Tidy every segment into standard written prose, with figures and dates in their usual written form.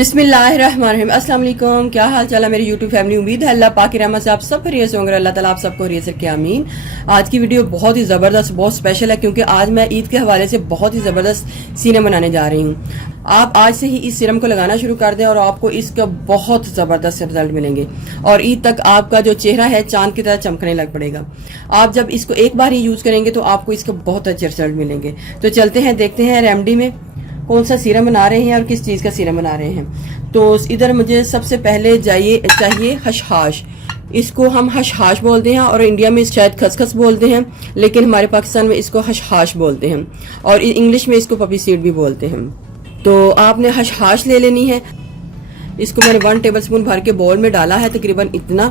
बिस्मिल्लाहिर्रहमानिर्रहीम। अस्सलाम वालेकुम। क्या हाल चाल है मेरी यूट्यूब फैमिली। उम्मीद है अल्लाह पाक की रहमत से आप सब खैरियत से होंगे। अल्लाह ताला आप सबको खैरियत से रखे, आमीन। आज की वीडियो बहुत ही ज़बरदस्त, बहुत स्पेशल है क्योंकि आज मैं ईद के हवाले से बहुत ही ज़बरदस्त सीरम बनाने जा रही हूँ। आप आज से ही इस सीरम को लगाना शुरू कर दें और आपको इसका बहुत ज़बरदस्त रिजल्ट मिलेंगे और ईद तक आपका जो चेहरा है चांद की तरह चमकने लग पड़ेगा। आप जब इसको एक बार ही यूज़ करेंगे तो आपको इसके बहुत अच्छे रिजल्ट मिलेंगे। तो चलते हैं, देखते हैं रेमेडी में कौन सा सीरम बना रहे हैं और किस चीज़ का सीरम बना रहे हैं। तो इधर मुझे सबसे पहले चाहिए हशहाश। इसको हम हशहाश बोलते हैं और इंडिया में शायद खसखस बोलते हैं, लेकिन हमारे पाकिस्तान में इसको हशहाश बोलते हैं और इंग्लिश में इसको पपी सीड भी बोलते हैं। तो आपने हशहाश ले लेनी है। इसको मैंने 1 टेबलस्पून भर के बाउल में डाला है, तकरीबन इतना,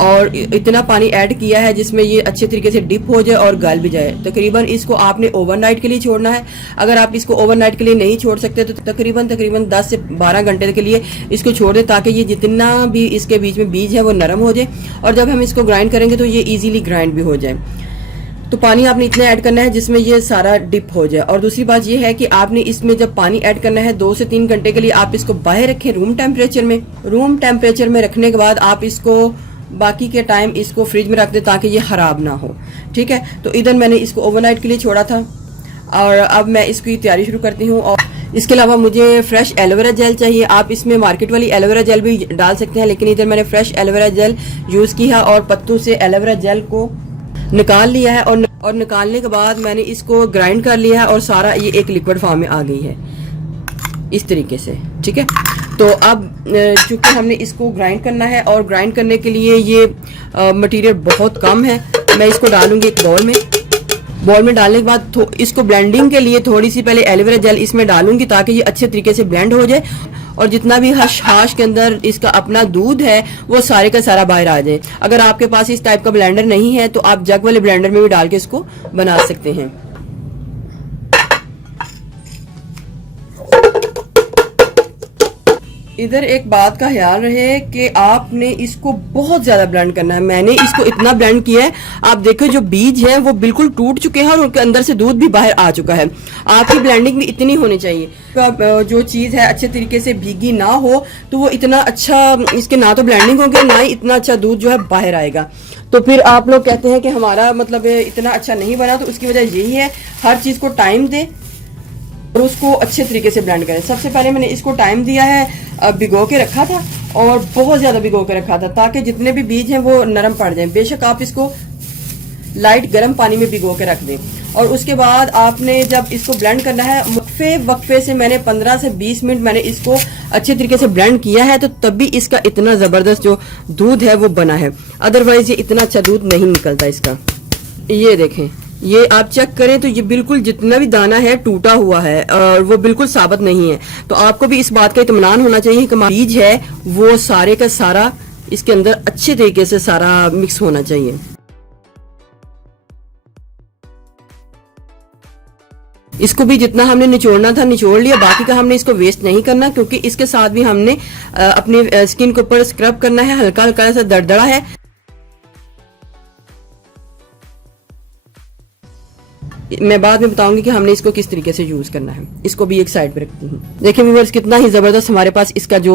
और इतना पानी ऐड किया है जिसमें ये अच्छे तरीके से डिप हो जाए और गल भी जाए। तकरीबन इसको आपने ओवरनाइट के लिए छोड़ना है। अगर आप इसको ओवरनाइट के लिए नहीं छोड़ सकते तो तकरीबन 10 से 12 घंटे के लिए इसको छोड़ दें, ताकि ये जितना भी इसके बीच में बीज है वो नरम हो जाए और जब हम इसको ग्राइंड करेंगे तो ये इजीली ग्राइंड भी हो जाए। तो पानी आपने इतना ऐड करना है जिसमें ये सारा डिप हो जाए। और दूसरी बात ये है कि आपने इसमें जब पानी ऐड करना है 2 से 3 घंटे के लिए आप इसको बाहर रखें रूम टेम्परेचर में। रूम टेम्परेचर में रखने के बाद आप इसको बाकी के टाइम इसको फ्रिज में रख दें ताकि ये खराब ना हो। ठीक है, तो इधर मैंने इसको ओवरनाइट के लिए छोड़ा था और अब मैं इसकी तैयारी शुरू करती हूँ। और इसके अलावा मुझे फ्रेश एलोवेरा जेल चाहिए। आप इसमें मार्केट वाली एलोवेरा जेल भी डाल सकते हैं, लेकिन इधर मैंने फ्रेश एलोवेरा जेल यूज़ की है और पत्तों से एलोवेरा जेल को निकाल लिया है और निकालने के बाद मैंने इसको ग्राइंड कर लिया है और सारा ये एक लिक्विड फॉर्म में आ गई है इस तरीके से। ठीक है, तो अब चूंकि हमने इसको ग्राइंड करना है और ग्राइंड करने के लिए ये मटेरियल बहुत कम है, मैं इसको डालूंगी एक बाउल में। बाउल में डालने के बाद इसको ब्लेंडिंग के लिए थोड़ी सी पहले एलोवेरा जेल इसमें डालूंगी ताकि ये अच्छे तरीके से ब्लेंड हो जाए और जितना भी हशहाश के अंदर इसका अपना दूध है वो सारे का सारा बाहर आ जाए। अगर आपके पास इस टाइप का ब्लेंडर नहीं है तो आप जग वाले ब्लेंडर में भी डाल के इसको बना सकते हैं। इधर एक बात का ख्याल रहे कि आपने इसको बहुत ज्यादा ब्लेंड करना है। मैंने इसको इतना ब्लेंड किया है, आप देखो जो बीज है वो बिल्कुल टूट चुके हैं और उनके अंदर से दूध भी बाहर आ चुका है। आपकी ब्लेंडिंग भी इतनी होनी चाहिए। तो जो चीज है अच्छे तरीके से भीगी ना हो तो वो इतना अच्छा इसके ना तो ब्लेंडिंग होगी ना ही इतना अच्छा दूध जो है बाहर आएगा। तो फिर आप लोग कहते हैं कि हमारा मतलब इतना अच्छा नहीं बना, तो उसकी वजह यही है हर चीज को टाइम दे और उसको अच्छे तरीके से ब्लेंड करें। सबसे पहले मैंने इसको टाइम दिया है, भिगो के रखा था और बहुत ज्यादा भिगो के रखा था ताकि जितने भी बीज हैं वो नरम पड़ जाएं। बेशक आप इसको लाइट गर्म पानी में भिगो के रख दें और उसके बाद आपने जब इसको ब्लेंड करना है वक्फे से मैंने 15 से 20 मिनट मैंने इसको अच्छे तरीके से ब्लेंड किया है, तो तभी इसका इतना जबरदस्त जो दूध है वो बना है। अदरवाइज ये इतना अच्छा दूध नहीं निकलता इसका। ये देखें, ये आप चेक करें तो ये बिल्कुल जितना भी दाना है टूटा हुआ है और वो बिल्कुल साबित नहीं है। तो आपको भी इस बात का इत्मीनान होना चाहिए कि बीज है वो सारे का सारा इसके अंदर अच्छे तरीके से सारा मिक्स होना चाहिए। इसको भी जितना हमने निचोड़ना था निचोड़ लिया, बाकी का हमने इसको वेस्ट नहीं करना क्योंकि इसके साथ भी हमने अपने स्किन के ऊपर स्क्रब करना है। हल्का हल्का सा दरदरा है। मैं बाद में बताऊंगी कि हमने इसको किस तरीके से यूज करना है। इसको भी एक साइड पे रखती हूँ। देखिए व्यूअर्स, कितना ही जबरदस्त हमारे पास इसका जो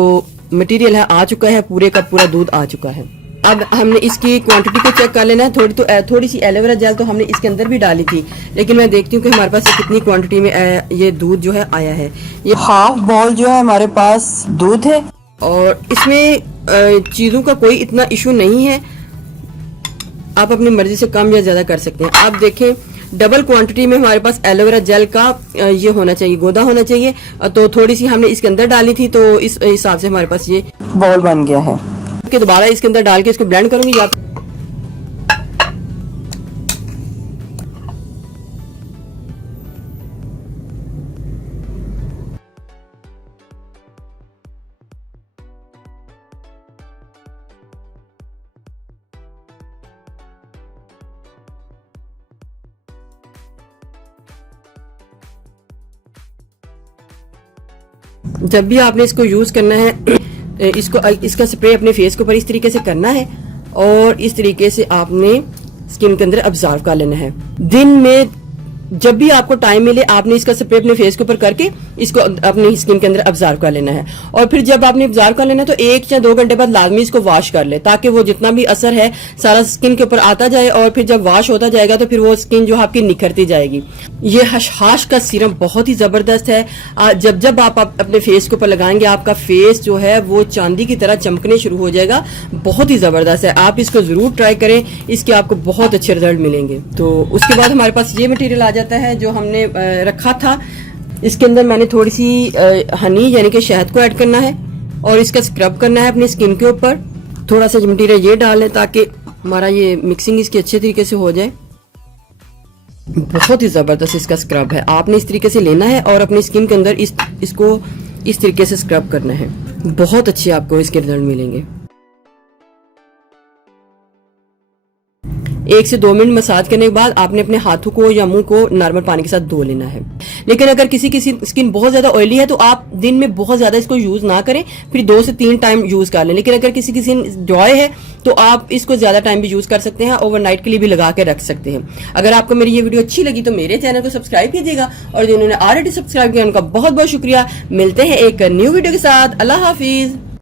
मटेरियल है आ चुका है, पूरे का पूरा दूध आ चुका है। अब हमने इसकी क्वांटिटी को चेक कर लेना है। थोड़ी सी एलोवेरा जेल तो हमने इसके अंदर भी डाली थी, लेकिन मैं देखती हूँ कि हमारे पास कितनी क्वांटिटी में ये दूध जो है आया है। ये हाफ बॉल जो है हमारे पास दूध है और इसमें चीजों का कोई इतना इशू नहीं है। आप अपनी मर्जी से कम या ज्यादा कर सकते हैं। आप देखें डबल क्वांटिटी में हमारे पास एलोवेरा जेल का ये होना चाहिए, गोदा होना चाहिए। तो थोड़ी सी हमने इसके अंदर डाली थी तो इस हिसाब से हमारे पास ये बॉल बन गया है। कि दोबारा इसके अंदर डाल के इसको ब्लेंड करूंगी। जब भी आपने इसको यूज करना है इसका स्प्रे अपने फेस के ऊपर इस तरीके से करना है और इस तरीके से आपने स्किन के अंदर ऑब्जर्व कर लेना है। दिन में जब भी आपको टाइम मिले आपने इसका स्प्रे अपने फेस के ऊपर करके इसको अपनी स्किन के अंदर ऑब्जर्व कर लेना है। और फिर जब आपने ऑब्जर्व कर लेना है तो 1 या 2 घंटे बाद लाजमी इसको वॉश कर ले, ताकि वो जितना भी असर है सारा स्किन के ऊपर आता जाए, और फिर जब वॉश होता जाएगा तो फिर वो स्किन जो आपकी निखरती जाएगी। ये हशहाश का सीरम बहुत ही जबरदस्त है। जब जब आप अपने फेस के ऊपर लगाएंगे आपका फेस जो है वो चांदी की तरह चमकने शुरू हो जाएगा। बहुत ही जबरदस्त है, आप इसको जरूर ट्राई करें, इसके आपको बहुत अच्छे रिजल्ट मिलेंगे। तो उसके बाद हमारे पास ये मटेरियल आ जाता है जो हमने रखा था। इसके अंदर मैंने थोड़ी सी हनी यानी कि शहद को ऐड करना है और इसका स्क्रब करना है अपनी स्किन के ऊपर। थोड़ा सा मटेरियल ये डाल लें ताकि हमारा ये मिक्सिंग इसकी अच्छे तरीके से हो जाए। बहुत ही जबरदस्त इसका स्क्रब है, आपने इस तरीके से लेना है और अपनी स्किन के अंदर इसको इस तरीके से स्क्रब करना है। बहुत अच्छे आपको इसके रिजल्ट मिलेंगे। 1 से 2 मिनट मसाज करने के बाद आपने अपने हाथों को या मुंह को नॉर्मल पानी के साथ धो लेना है। लेकिन अगर किसी स्किन बहुत ज्यादा ऑयली है तो आप दिन में बहुत ज्यादा इसको यूज ना करें, फिर 2 से 3 टाइम यूज कर लें। लेकिन अगर किसी की स्किन ड्राई है तो आप इसको ज्यादा टाइम भी यूज कर सकते हैं, ओवरनाइट के लिए भी लगा के रख सकते हैं। अगर आपको मेरी ये वीडियो अच्छी लगी तो मेरे चैनल को सब्सक्राइब कीजिएगा, और जिन्होंने ऑलरेडी सब्सक्राइब किया उनका बहुत बहुत शुक्रिया। मिलते हैं एक न्यू वीडियो के साथ। अल्लाह हाफिज।